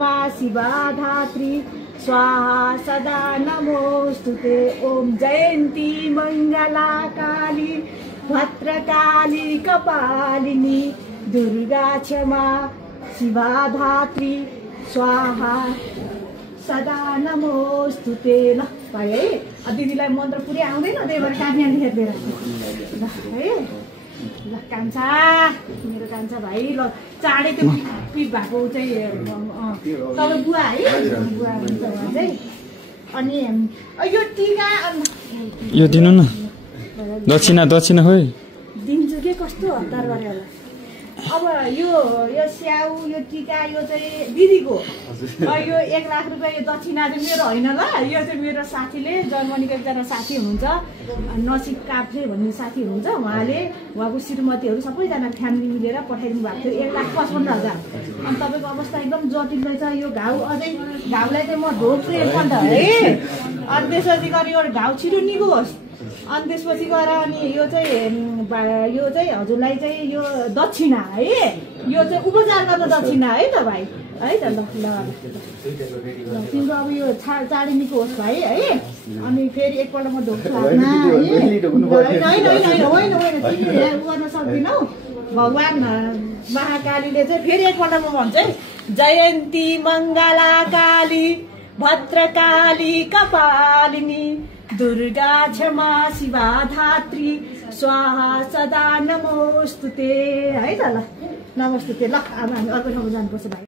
शिवा धात्री स्वाहा सदा नमोस्तुते। ओम जयन्ती मंगला काली भद्रकाली कपालिनी दुर्गा क्षमा शिवा धात्री स्वाहा सदा नमोस्तुते। ल भाइ है दिदीलाई मन्त्र पुरै आउँदैन त्यही भएर कान्या लेखेर ल है ल कान्छा मेरो कान्छा भाइ ल चाँडै त्यो पिप भएको चाहिँ तपाईँ बुवा है बुवा हुन्छ उहाँ चाहिँ। अनि यो टिका यो दिनु न दक्षिणा दक्षिणा खोइ दिन्छु के कस्तो हतार गरे होला। अब यो स्याउ यो टिका यो चाहिँ दिदीको यो 1 लाख रुपियाँ यो दक्षिणा चाहिँ मेरो होइन ल। यो चाहिँ मेरो साथीले जर्मनीको एकजना साथी हुनुहुन्छ नसिब काप्रे भन्ने साथी हुनुहुन्छ उहाँले उहाँको श्रीमतीहरू सबैजना फ्यामिली मिलेर पठाइदिनु भएको थियो 1,55,000। अनि तपाईँको अवस्था एकदम जटिल रहेछ। यो घाउ अझै घाउलाई चाहिँ म ढोक्छु एकपल्ट है। अनि त्यसपछि गएर यो घाउ छिटो निगोस्। अनि त्यसपछि गएर अनि यो चाहिँ हजुरलाई चाहिँ यो दक्षिणा है यो चाहिँ उपचार गर्न दक्षिणा है त भाइ है त। ल ल तिम्रो अब यो चाँडै निको होस् भाइ है। अनि फेरि एकपल्ट म ढोक्छु हातमा होइन उ गर्न सक्दिनौ। भगवान् महाकालीले चाहिँ फेरि एकपल्ट म भन्छु है जयन्ती मङ्गला काली भद्रकाली कपालिनी दुर्गा क्षमा शिवा धात्री स्वाहा सदा नमोस्तुते है त। ल नमस्ते ल अब हामी अर्को ठाउँमा जानुपर्छ भाइ।